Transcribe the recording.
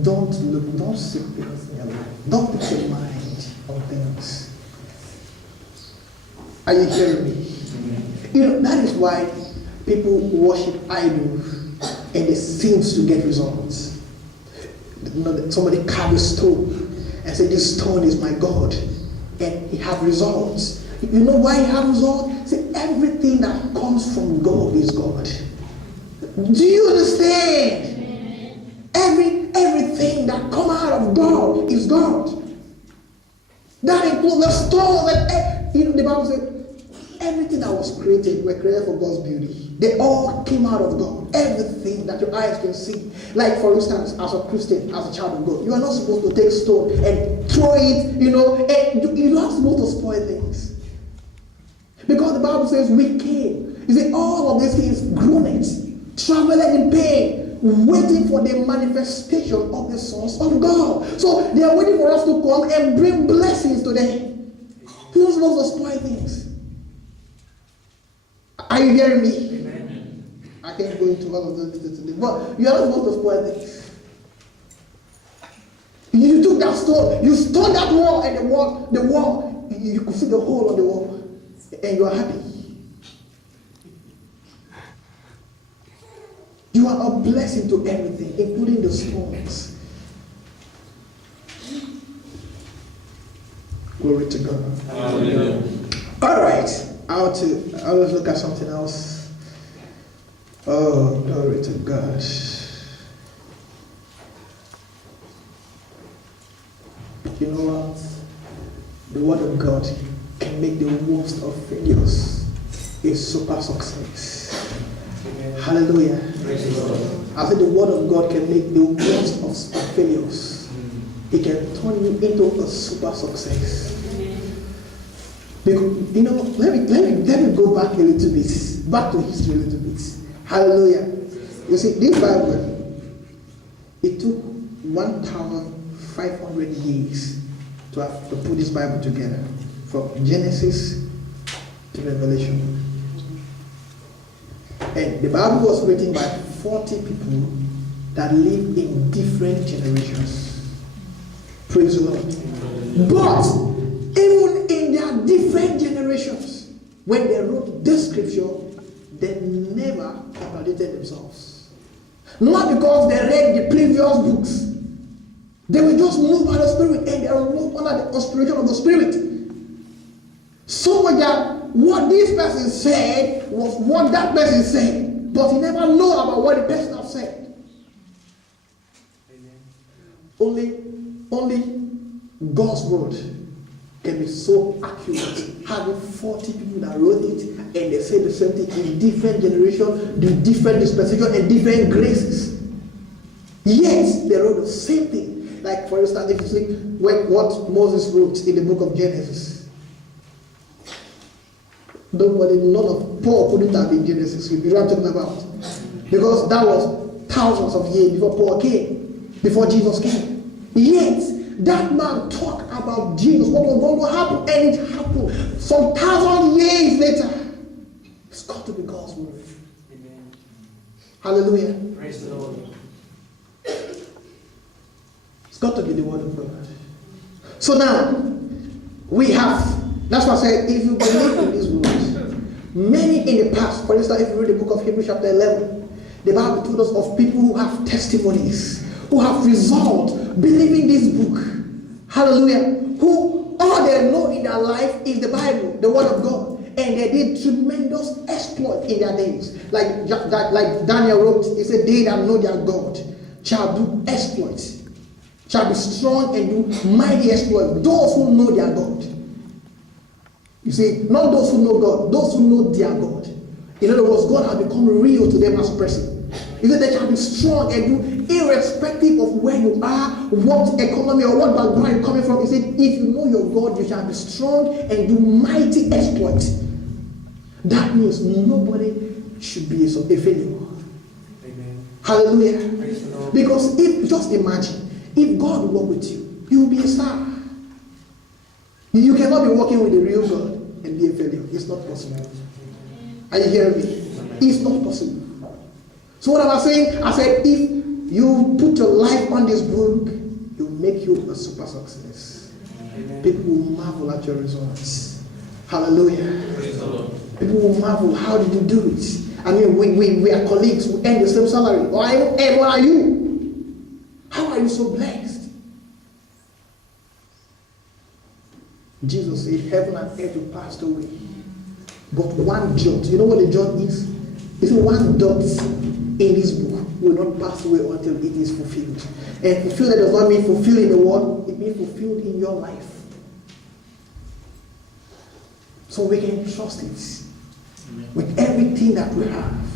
Don't seek things in your life. Don't put your mind on things. Are you hearing me? That is why people worship idols and they seem to get results. Somebody carve a stone and say, this stone is my God. And he have results. You know why he have results? See, everything that comes from God is God. Do you understand? Everything that comes out of God is God. That includes the stone that the Bible says everything that was created were created for God's beauty. They all came out of God. Everything that your eyes can see. Like for instance, as a Christian, as a child of God, you are not supposed to take stone and throw it, and you're not supposed to spoil things. Because the Bible says we came. You see, all of these things groanings, traveling in pain, waiting for the manifestation of the sons of God. So they are waiting for us to come and bring blessings to them. You're not supposed to spoil things. Are you hearing me? Amen. I can't go into all of those today, but you are not supposed to spoil things. You took that stone, you stone that wall, and the wall, you could see the hole on the wall, and you are happy. You are a blessing to everything, including the stones. Glory to God. Hallelujah. All right. I'll look at something else. Oh, glory to God. You know what? The word of God can make the worst of failures a super success. Amen. Hallelujah. I said the word of God can make the worst of failures. It can turn you into a super success. Because, let me go back a little bit, back to history a little bit. Hallelujah. You see, this Bible, it took 1,500 years to put this Bible together, from Genesis to Revelation. And the Bible was written by 40 people that lived in different generations. Praise the Lord. But even in their different generations, when they wrote this scripture, they never contradicted themselves. Not because they read the previous books. They were just moved by the Spirit, and they were moved under the inspiration of the Spirit. So much that what this person said was what that person said, but he never knew about what the person had said. Amen. Only God's word can be so accurate. Having 40 people that wrote it, and they say the same thing in different generations, different dispensations, and different graces. Yet they wrote the same thing. Like for instance, if you see what Moses wrote in the book of Genesis, none of Paul couldn't have been Genesis. You know what I'm talking about? Because that was thousands of years before Paul came, before Jesus came. Yet that man talked about Jesus, what was going to happen, and it happened some 1,000 years later. It's got to be God's word. Amen. Hallelujah. Praise the Lord. It's got to be the word of God. So now we have. That's why I said, if you believe in these words, many in the past, for instance, if you read the book of Hebrews chapter 11, the Bible told us of people who have testimonies, who have resolved believing this book. Hallelujah. Who all they know in their life is the Bible, the word of God. And they did tremendous exploit in their days. Like Daniel wrote, he said, they that know their God shall do exploits, shall be strong and do mighty exploits. Those who know their God. You see, not those who know God, those who know their God. In other words, God has become real to them as a person. He said they shall be strong and do, irrespective of where you are, what economy or what background you're coming from. He said, if you know your God, you shall be strong and do mighty exploits. That means nobody should be a failure. Amen. Hallelujah. Because just imagine, if God will work with you, you will be a star. You cannot be working with the real God and be a failure. It's not possible. Are you hearing me? It's not possible. So what am I saying? I said, if you put your life on this book, it will make you a super success. Amen. People will marvel at your results. Hallelujah. People will marvel, how did you do it? I mean, we are colleagues, we earn the same salary. Or hey, what are you? How are you so blessed? Jesus said, heaven and earth will pass away, but one jot, you know what a jot is? It's one dot in this book will not pass away until it is fulfilled. And fulfilled does not mean fulfilled in the world, it means fulfilled in your life. So we can trust it with everything that we have.